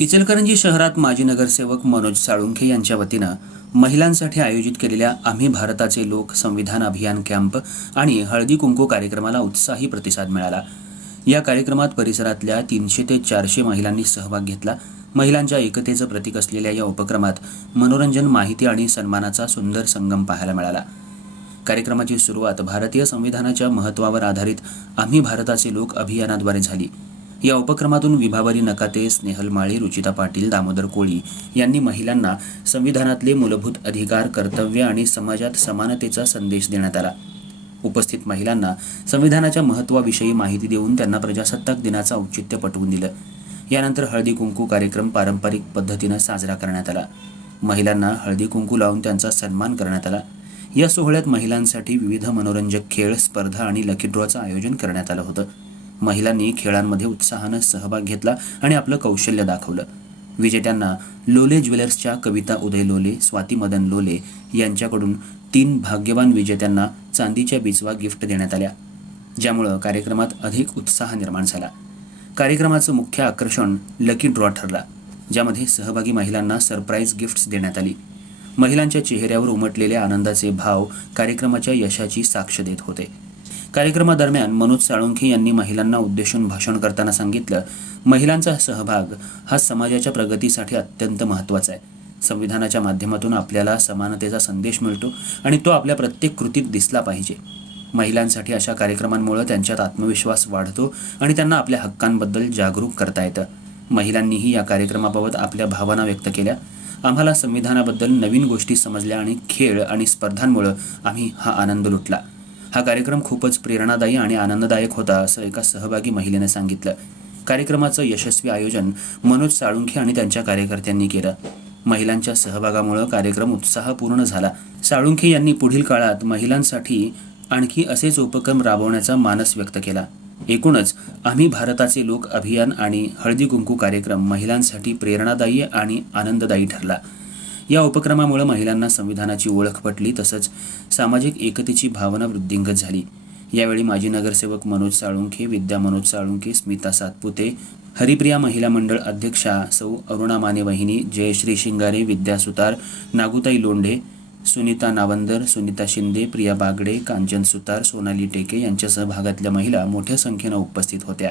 इचलकरंजी शहरात माजी नगरसेवक मनोज साळुंखे यांच्या वतीनं महिलांसाठी आयोजित केलेल्या आम्ही भारताचे लोक संविधान अभियान कॅम्प आणि हळदी कुंकू कार्यक्रमाला उत्साही प्रतिसाद मिळाला. या कार्यक्रमात परिसरातल्या तीनशे ते चारशे महिलांनी सहभाग घेतला. महिलांच्या एकतेचं प्रतीक असलेल्या या उपक्रमात मनोरंजन माहिती आणि सन्मानाचा सुंदर संगम पाहायला मिळाला. कार्यक्रमाची सुरुवात भारतीय संविधानाच्या महत्त्वावर आधारित आम्ही भारताचे लोक अभियानाद्वारे झाली. या उपक्रमातून विभावरी नकाते स्नेहल माळी रुचिता पाटील दामोदर कोळी यांनी महिलांना संविधानातले मूलभूत अधिकार कर्तव्य आणि समाजात समानतेचा संदेश देण्यात आला. उपस्थित महिलांना संविधानाच्या महत्त्वाविषयी माहिती देऊन त्यांना प्रजासत्ताक दिनाचं औचित्य पटवून दिलं. यानंतर हळदी कुंकू कार्यक्रम पारंपरिक पद्धतीनं साजरा करण्यात आला. महिलांना हळदी कुंकू लावून त्यांचा सन्मान करण्यात आला. या सोहळ्यात महिलांसाठी विविध मनोरंजक खेळ स्पर्धा आणि लकी ड्रॉचं आयोजन करण्यात आलं होतं. महिलांनी खेळांमध्ये उत्साहानं सहभाग घेतला आणि आपलं कौशल्य दाखवलं. विजेत्यांना लोले ज्वेलर्सच्या कविता उदय लोले स्वाती मदन लोले यांच्याकडून तीन भाग्यवान विजेत्यांना चांदीच्या बिचवा गिफ्ट देण्यात आल्या ज्यामुळं कार्यक्रमात अधिक उत्साह निर्माण झाला. कार्यक्रमाचं मुख्य आकर्षण लकी ड्रॉ ठरला ज्यामध्ये सहभागी महिलांना सरप्राईज गिफ्ट्स देण्यात आली. महिलांच्या चेहऱ्यावर उमटलेल्या आनंदाचे भाव कार्यक्रमाच्या यशाची साक्ष देत होते. कार्यक्रमादरम्यान मनोज साळुंखे यांनी महिलांना उद्देशून भाषण करताना सांगितलं महिलांचा सहभाग हा समाजाच्या प्रगतीसाठी अत्यंत महत्त्वाचा आहे. संविधानाच्या माध्यमातून आपल्याला समानतेचा संदेश मिळतो आणि तो आपल्या प्रत्येक कृतीत दिसला पाहिजे. महिलांसाठी अशा कार्यक्रमांमुळे त्यांच्यात आत्मविश्वास वाढतो आणि त्यांना आपल्या हक्कांबद्दल जागरूक करता येतं. महिलांनीही या कार्यक्रमाबाबत आपल्या भावना व्यक्त केल्या. आम्हाला संविधानाबद्दल नवीन गोष्टी समजल्या आणि खेळ आणि स्पर्धांमुळं आम्ही हा आनंद लुटला. हा कार्यक्रम खूपच प्रेरणादायी आणि आनंददायक होता असं एका सहभागी महिलेनं सांगितलं. कार्यक्रमाचं यशस्वी आयोजन मनोज साळुंखे आणि त्यांच्या कार्यकर्त्यांनी केलं. महिलांच्या सहभागामुळे कार्यक्रम उत्साहपूर्ण झाला. साळुंखे यांनी पुढील काळात महिलांसाठी आणखी असेच उपक्रम राबवण्याचा मानस व्यक्त केला. एकूणच आम्ही भारताचे लोक अभियान आणि हळदी कुंकू कार्यक्रम महिलांसाठी प्रेरणादायी आणि आनंददायी ठरला. या उपक्रमामुळे महिलांना संविधानाची ओळख पटली तसंच सामाजिक एकतेची भावना वृद्धिंगत झाली. यावेळी माजी नगरसेवक मनोज साळुंखे विद्या मनोज साळुंखे स्मिता सातपुते हरिप्रिया महिला मंडळ अध्यक्षा सौ अरुणा माने वहिनी जयश्री शिंगारे विद्या सुतार नागुताई लोंढे सुनीता नावंदर सुनीता शिंदे प्रिया बागडे कांचन सुतार सोनाली टेके यांच्यासह भागातल्या महिला मोठ्या संख्येनं उपस्थित होत्या.